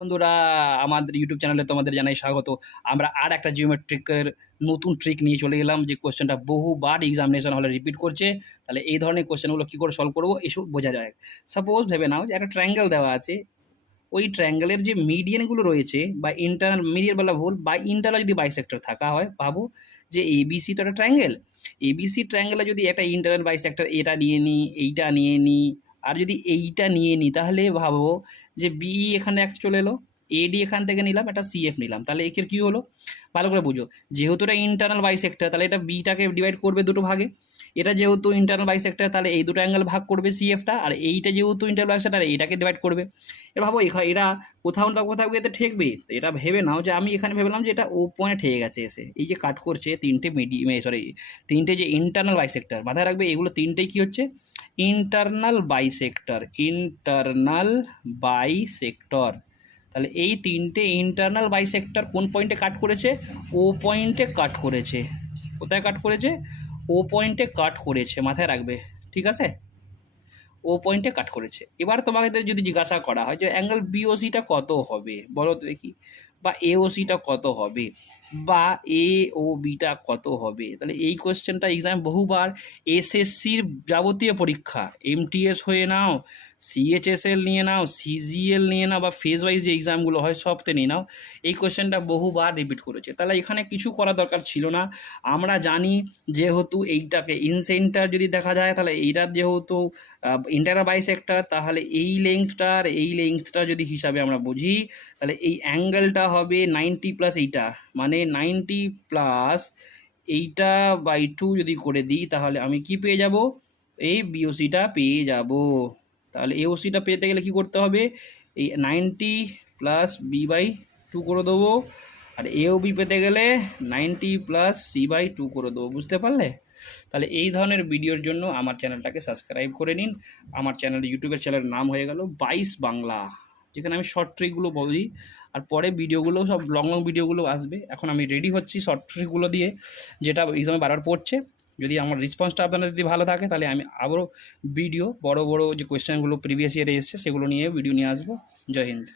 বন্ধুরা, আমাদের ইউটিউব চ্যানেলে তোমাদের জানাই স্বাগত। আমরা আর একটা জিওমেট্রিকের নতুন ট্রিক নিয়ে চলে এলাম, যে কোয়েশ্চেনটা বহুবার এক্সামিনেশন হলে রিপিট করছে। তাহলে এই ধরনের কোয়েশ্চেনগুলো কী করে সলভ করবো এসব বোঝা যায়। সাপোজ ভেবে নাও যে একটা ট্রায়াঙ্গেল দেওয়া আছে, ওই ট্রায়াঙ্গেলের যে মিডিয়ানগুলো রয়েছে বা ইন্টারনাল মিডিয়ান বলা ভুল, বা ইন্টারনাল যদি বাইসেক্টর থাকা হয়, ভাবো যে এবিসি তো একটা ট্রায়াঙ্গেল। এবিসি ট্রায়াঙ্গেলে যদি একটা ইন্টারনাল বাইসেক্টর এটা নিয়ে নিই, এইটা নিয়ে নিই, আর যদি এইটা নিয়ে নিই, তাহলে ভাবো যে বিই এখানে একটা চলে এলো, এডি এখান থেকে নিলাম, একটা সিএফ নিলাম, তাহলে একের কী হলো ভালো করে বুঝো। যেহেতু এটা ইন্টারনাল বাইসেক্টর, তাহলে এটা বিটাকে ডিভাইড করবে দুটো ভাগে। এটা যেহেতু ইন্টারনাল বাইসেক্টর, তাহলে এই দুটো অ্যাঙ্গেল ভাগ করবে সিএফটা, আর এইটা যেহেতু ইন্টারনাল বাইসেক্টর, এটাকে ডিভাইড করবে। এবার ভাবো এরা কোথাও না কোথাও এতে ঠেকবে, তো এটা ভেবে নাও যে আমি এখানে ভেবেলাম যে এটা ও পয়েন্টে ঠেকে গেছে এসে, এই যে কাট করছে তিনটে যে ইন্টারনাল বাইসেক্টর, মাথায় রাখবে এগুলো তিনটেই কী হচ্ছে, ইন্টারনাল বাইসেক্টর। তাহলে এই তিনটে ইন্টারনাল বাইসেক্টর কোন পয়েন্টে কাট করেছে, ও পয়েন্টে কাট করেছে। কোথায় কাট করেছে, ও পয়েন্টে কাট করেছে, মাথায় রাখবে, ঠিক আছে, ও পয়েন্টে কাট করেছে। এবার তোমাকে যদি জিজ্ঞাসা করা হয় যে অ্যাঙ্গেল বিওসিটা কত হবে বলো তো দেখি, বা এওসিটা কত হবে, বা এ ও বিটা কত হবে, তাহলে এই কোয়েশ্চেনটা এক্সামে বহুবার, এসএসসির যাবতীয় পরীক্ষা, এমটিএস হয়ে নাও, সিএইচএসএল নিয়ে নাও, সিজিএল নিয়ে নাও, বা ফেজ ওয়াইজ যে এক্সামগুলো হয় সবতে নিয়ে নাও, এই কোয়েশ্চেনটা বহুবার রিপিট করেছে। তাহলে এখানে কিছু করা দরকার ছিল না। আমরা জানি যেহেতু এইটাকে ইনসেন্টার যদি দেখা যায়, তাহলে এইটার যেহেতু ইন্টারনাল বাইসেক্টর, তাহলে এই লেংথটা যদি হিসাবে আমরা বুঝি, তাহলে এই অ্যাঙ্গেলটা হবে 90 প্লাস এইটা, মানে 90 প্লাস এইটা বাই 2 যদি করে দিই, তাহলে আমি কি পেয়ে যাব, এই বিওসিটা পেয়ে যাব। তাহলে এওসিটা পেতে গেলে কি করতে হবে, এই 90 প্লাস বি বাই 2 করে দেবো, আর এও বি পেতে গেলে 90 প্লাস সি বাই 2 করে দেবো। বুঝতে পারলে? তাহলে এই ধরনের ভিডিওর জন্য আমার চ্যানেলটাকে সাবস্ক্রাইব করে নিন। আমার চ্যানেল, ইউটিউবের চ্যানেলের নাম হয়ে গেল 22 বাংলা, যেখানে আমি শর্ট ট্রিকগুলো বলি, আর পরে ভিডিওগুলো সব লং ভিডিওগুলো আসবে। এখন আমি রেডি হচ্ছি শর্ট ট্রিকগুলো দিয়ে, যেটা এক্সামে বারবার পড়ছে। যদি আমার রেসপন্সটা আপনাদের যদি ভালো থাকে, তাহলে আমি আবারও ভিডিও বড় বড় যে কোয়েশ্চেনগুলো প্রিভিয়াস ইয়ারে এসছে সেগুলো নিয়ে ভিডিও নিয়ে আসবো। জয় হিন্দ।